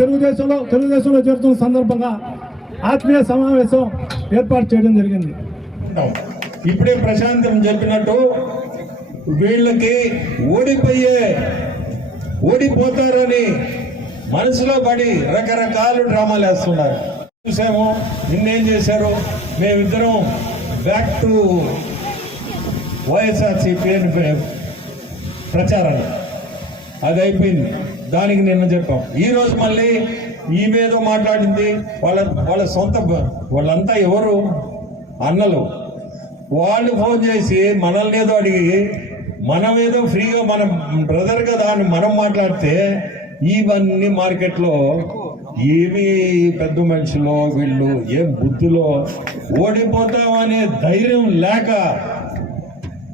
తెలుగుదేశంలో తెలుగుదేశంలో చేరుతున్న సందర్భంగా ఆత్మీయ సమావేశం ఏర్పాటు చేయడం జరిగింది. ఇప్పుడే ప్రశాంతం చెప్పినట్టు వీళ్ళకి ఓడిపోయే ఓడిపోతారని మనసులో పడి రకరకాల డ్రామాలు వేస్తున్నారు. చూసాము నిన్నేం చేశారు? మేమిద్దరం బ్యాక్ టు వైఎస్ఆర్సీపీ అని ప్రచారం అది అయిపోయింది. దానికి నిన్న చెప్పాం. ఈ రోజు మళ్ళీ ఈమెదో మాట్లాడింది. వాళ్ళ వాళ్ళ సొంత వాళ్ళంతా ఎవరు? అన్నలు. వాళ్ళు ఫోన్ చేసి మనల్ని ఏదో అడిగి మనం ఏదో ఫ్రీగా మన బ్రదర్ కదా అని మనం మాట్లాడితే ఇవన్నీ మార్కెట్లో ఏమి పెద్ద మనుషులో వీళ్ళు ఏం బుద్ధిలో ఓడిపోతామనే ధైర్యం లేక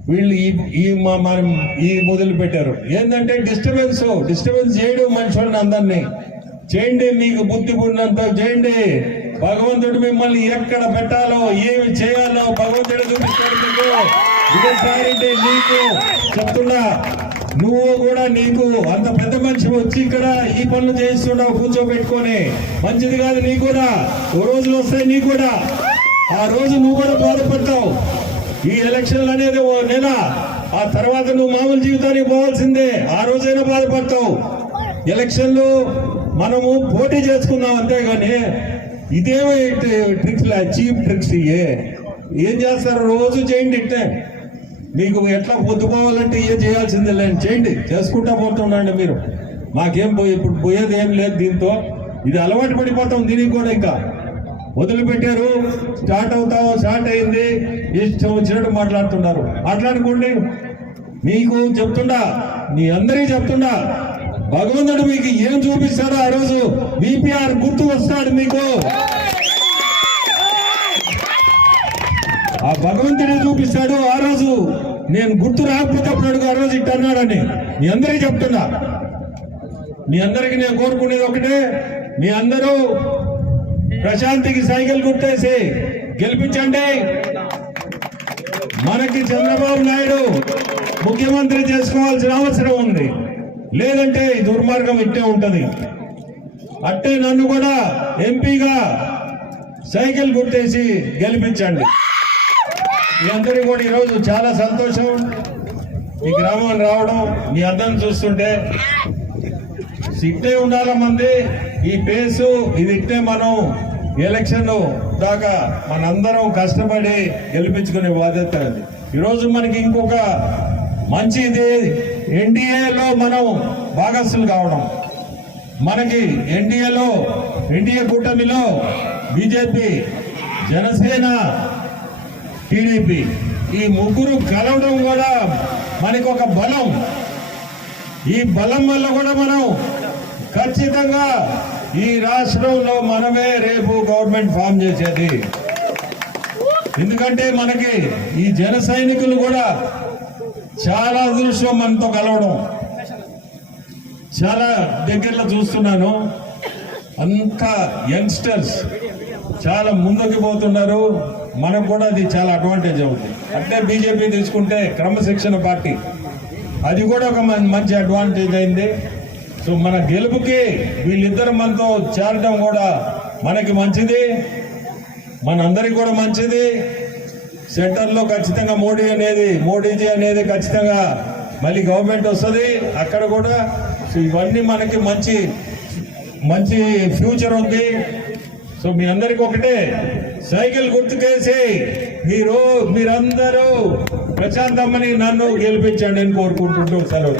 వీళ్ళు ఈ ఈ మనం ఈ మొదలు పెట్టారు. ఏంటంటే డిస్టర్బెన్స్ డిస్టర్బెన్స్ చేయడం మనుషుల్ని అందరినీ. చేయండి మీకు బుద్ధి ఉన్నంత చేయండి. భగవంతుడు మిమ్మల్ని ఎక్కడ పెట్టాలో ఏమి చేయాలో భగవంతుడు చూపిస్తాడు మీకు. నీకు చెప్తున్నా. నువ్వు కూడా నీకు అంత పెద్ద మనిషి వచ్చి ఇక్కడ ఈ పనులు చేస్తున్నావు కూర్చోబెట్టుకొని. మంచిది కాదు నీ కూడా. ఓ రోజులు వస్తాయి నీ కూడా. ఆ రోజు నువ్వు కూడా బాధపడతావు. ఈ ఎలక్షన్లు అనేది ఓ నెల. ఆ తర్వాత నువ్వు మామూలు జీవితానికి పోవాల్సిందే. ఆ రోజైనా బాధపడతావు. ఎలక్షన్లు మనము పోటీ చేసుకున్నాం అంతేగాని ఇదేమో ట్రిక్స్ చీప్ ట్రిక్స్ ఇయే. ఏం చేస్తారు? రోజు చేయండి ఇట్టే మీకు ఎట్లా పొద్దుపోవాలంటే ఏ చేయాల్సిందే లేని చేయండి. చేసుకుంటా పోతుండండి మీరు. మాకేం పోయి ఇప్పుడు పోయేది ఏం లేదు దీంతో. ఇది అలవాటు పడిపోతాం దీనికి కూడా ఇంకా. వదిలిపెట్టారు. స్టార్ట్ అవుతావు? స్టార్ట్ అయింది. ఇష్టం వచ్చినట్టు మాట్లాడుతున్నారు మాట్లాడుకోండి. మీకు చెప్తుండా? మీ అందరికీ చెప్తుండా? భగవంతుడు మీకు ఏం చూపిస్తాడో ఆ రోజు బీపీఆర్ గుర్తు వస్తాడు మీకు. ఆ భగవంతుడే చూపిస్తాడు. ఆ రోజు నేను గుర్తు రాకపోతే అప్పుడు ఆ రోజు ఇట్ట అన్నాడని. మీ అందరికీ చెప్తున్నా. మీ అందరికి నేను కోరుకునేది ఒకటే. మీ అందరూ ప్రశాంతికి సైకిల్ గుర్తేసి గెలిపించండి. మనకి చంద్రబాబు నాయుడు ముఖ్యమంత్రి చేసుకోవాల్సిన అవసరం ఉంది. లేదంటే దుర్మార్గం ఇట్టే ఉంటుంది. అట్టే నన్ను కూడా ఎంపీగా సైకిల్ గుర్తేసి గెలిపించండి. మీ అందరికీ కూడా ఈరోజు చాలా సంతోషం. ఈ గ్రామం రావడం మీ అందరిని చూస్తుంటే ఇట్టే ఉండాల మంది ఈ పేసు ఇది ఇట్టే మనం ఎలక్షన్ దాకా మనందరం కష్టపడి గెలిపించుకునే బాధ్యత అది. ఈరోజు మనకి ఇంకొక మంచిది ఎన్డీఏలో మనం భాగస్సులు కావడం. మనకి ఎన్డీఏలో ఎన్డీఏ కూటమిలో బీజేపీ జనసేన టీడీపీ ఈ ముగ్గురు కలవడం కూడా మనకి ఒక బలం. ఈ బలం వల్ల కూడా మనం ఖచ్చితంగా ఈ రాష్ట్రంలో మనమే రేపు గవర్నమెంట్ ఫామ్ చేసేది. ఎందుకంటే మనకి ఈ జన సైనికులు కూడా చాలా అదృష్టం మనతో కలవడం. చాలా దగ్గరలో చూస్తున్నాను. అంత యంగ్స్టర్స్ చాలా ముందుకు పోతున్నారు. మనకు కూడా అది చాలా అడ్వాంటేజ్ అవుతుంది. అంటే బీజేపీ తీసుకుంటే క్రమశిక్షణ పార్టీ. అది కూడా ఒక మంచి అడ్వాంటేజ్ అయింది. సో మన గెలుపుకి వీళ్ళిద్దరు మనతో చేరడం కూడా మనకి మంచిది. మనందరికి కూడా మంచిది. సెంటర్లో ఖచ్చితంగా మోడీ అనేది మోడీజీ అనేది ఖచ్చితంగా మళ్ళీ గవర్నమెంట్ వస్తుంది. అక్కడ కూడా సో ఇవన్నీ మనకి మంచి మంచి ఫ్యూచర్ ఉంది. సో మీ అందరికి ఒకటే సైకిల్ గుర్తుకేసి మీరు మీరందరూ ప్రశాంతమ్మని నన్ను గెలిపించండి అని కోరుకుంటుంటూ సెలవు.